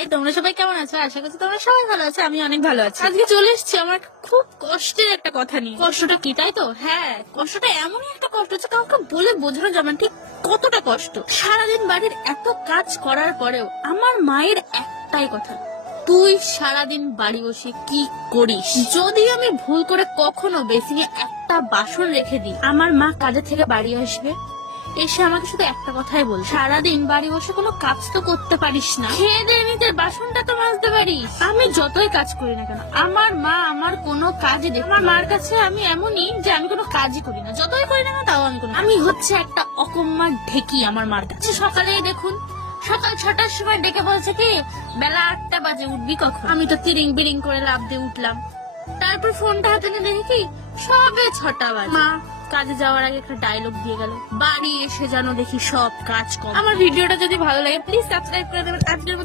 High, তোমরা সবাই কেমন আছো? আশা করছি তোমরা সবাই ভালো আছো, আমি অনেক ভালো আছি। আজকে চলে এসেছি আমার খুব কষ্টের একটা কথা নিয়ে। কষ্টটা কি, তাই তো? হ্যাঁ, কষ্টটা এমনই একটা কষ্ট হচ্ছে, কাউকে বলে বোঝানো যাবে না ঠিক কতটা কষ্ট। সারাদিন বাড়ির এত কাজ করার পরেও আমার মায়ের একটাই কথা, তুই সারাদিন বাড়ি বসে কি করিস? যদি আমি ভুল করে কখনো বেসিনে একটা বাসন রেখে দিই, আমার মা কাজে থেকে বাড়ি আসবে, এসে আমাকে শুধু একটা কথাই বল, সারাদিন বাড়ি বসে কোনো কাজ তো করতে পারিস না, খেয়ে দিয়ে নিজের বাসনটা তো মাজতে পারিস। আমি যতই কাজ করি না কেন, আমার মা আমার কোনো কাজে দেখ, আমার মার কাছে আমি এমনই যে আমি কোনো কাজই করি না, যতই করি না তাও আমি হচ্ছে একটা অকম্মা ঢেকি আমার মার কাছে। সকালেই দেখুন, সকাল 6টার সময় ডেকে বলছে কি বেলা 8টা বাজে, উঠবি কখন? আমি তো তিরিং বিরিং করে লাফ দিয়ে উঠলাম। তারপর ফোনটা হাতে নিয়ে দেখি কি সবে 6টা বাজে। মা কাজে যাওয়ার আগে একটা ডায়লগ দিয়ে গেল, বাড়ি এসে যেন দেখি সব কাজ কম। আমার ভিডিওটা যদি ভালো লাগে প্লিজ সাবস্ক্রাইব করে দেবেন। আজকের মতো